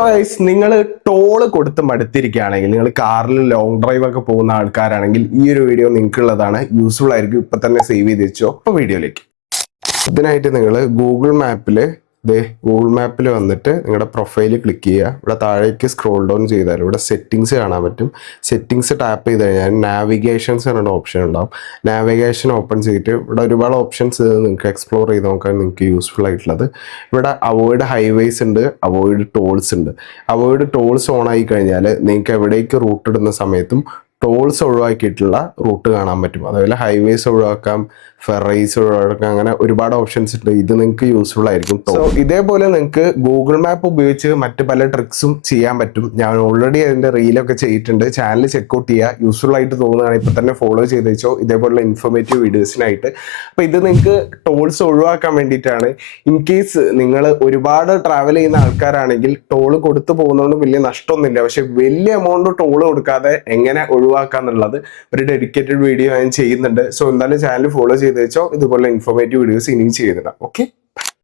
Guys, നിങ്ങൾ toll കൊടുത്ത് മടുത്തിരിക്കുകയാണെങ്കിൽ, നിങ്ങൾ കാറിൽ ലോങ് ഡ്രൈവ് ഒക്കെ പോകുന്ന ആൾക്കാരാണെങ്കിൽ ഈ ഒരു വീഡിയോ നിങ്ങൾക്കുള്ളതാണ്. യൂസ്ഫുൾ ആയിരിക്കും. ഇപ്പൊ തന്നെ സേവ് ചെയ്ത് വെച്ചോ. അപ്പൊ വീഡിയോയിലേക്ക്. ഇതിനായിട്ട് നിങ്ങൾ ഗൂഗിൾ മാപ്പിൽ വന്നിട്ട് നിങ്ങളുടെ പ്രൊഫൈൽ ക്ലിക്ക് ചെയ്യുക. ഇവിടെ താഴേക്ക് സ്ക്രോൾ ഡൗൺ ചെയ്താൽ ഇവിടെ സെറ്റിങ്സ് കാണാൻ പറ്റും. സെറ്റിങ്സ് ടാപ്പ് ചെയ്ത് കഴിഞ്ഞാൽ നാവിഗേഷൻസ് എന്നൊരു ഓപ്ഷൻ ഉണ്ടാവും. നാവിഗേഷൻ ഓപ്പൺ ചെയ്തിട്ട് ഇവിടെ ഒരുപാട് ഓപ്ഷൻസ് നിങ്ങൾക്ക് എക്സ്പ്ലോർ ചെയ്ത് നോക്കാൻ നിങ്ങൾക്ക് യൂസ്ഫുൾ ആയിട്ടുള്ളത്. ഇവിടെ അവോയ്ഡ് ഹൈവേസ് ഉണ്ട്, അവോയ്ഡ് ടോൾസ് ഉണ്ട്. അവോയ്ഡ് ടോൾസ് ഓൺ ആയി കഴിഞ്ഞാൽ നിങ്ങൾക്ക് എവിടേക്ക് റൂട്ട് ഇടുന്ന സമയത്തും ടോൾസ് ഒഴിവാക്കിയിട്ടുള്ള റൂട്ട് കാണാൻ പറ്റും. അതുപോലെ ഹൈവേസ് ഒഴിവാക്കാം, ഫെറൈസ് ഒഴിവാക്കാം, അങ്ങനെ ഒരുപാട് ഓപ്ഷൻസ് ഉണ്ട്. ഇത് നിങ്ങൾക്ക് യൂസ്ഫുൾ ആയിരിക്കും. സോ ഇതേപോലെ നിങ്ങൾക്ക് ഗൂഗിൾ മാപ്പ് ഉപയോഗിച്ച് മറ്റ് പല ട്രിക്സും ചെയ്യാൻ പറ്റും. ഞാൻ ഓൾറെഡി അതിൻ്റെ റീലൊക്കെ ചെയ്തിട്ടുണ്ട്. ചാനൽ ചെക്കൗട്ട് ചെയ്യുക. യൂസ്ഫുൾ ആയിട്ട് തോന്നുകയാണ് ഇപ്പം തന്നെ ഫോളോ ചെയ്ത് വെച്ചോ ഇതേപോലുള്ള ഇൻഫോർമേറ്റീവ് വീഡിയോസിനായിട്ട്. അപ്പോൾ ഇത് നിങ്ങൾക്ക് ടോൾസ് ഒഴിവാക്കാൻ വേണ്ടിയിട്ടാണ്. ഇൻ കേസ് നിങ്ങൾ ഒരുപാട് ട്രാവൽ ചെയ്യുന്ന ആൾക്കാരാണെങ്കിൽ ടോൾ കൊടുത്തു പോകുന്നതുകൊണ്ട് വലിയ നഷ്ടമൊന്നുമില്ല. പക്ഷെ വലിയ എമൗണ്ട് ടോൾ കൊടുക്കാതെ എങ്ങനെ ഒഴിവാക്കാന്നുള്ളത് ഒരു ഡെഡിക്കേറ്റഡ് വീഡിയോ ഞാൻ ചെയ്യുന്നുണ്ട്. സോ എന്തായാലും ചാനൽ ഫോളോ ചെയ്ത് വെച്ചോ. ഇതുപോലെ ഇൻഫോർമേറ്റീവ് വീഡിയോസ് ഇനിയും ചെയ്യുന്നുണ്ട്. ഓക്കെ.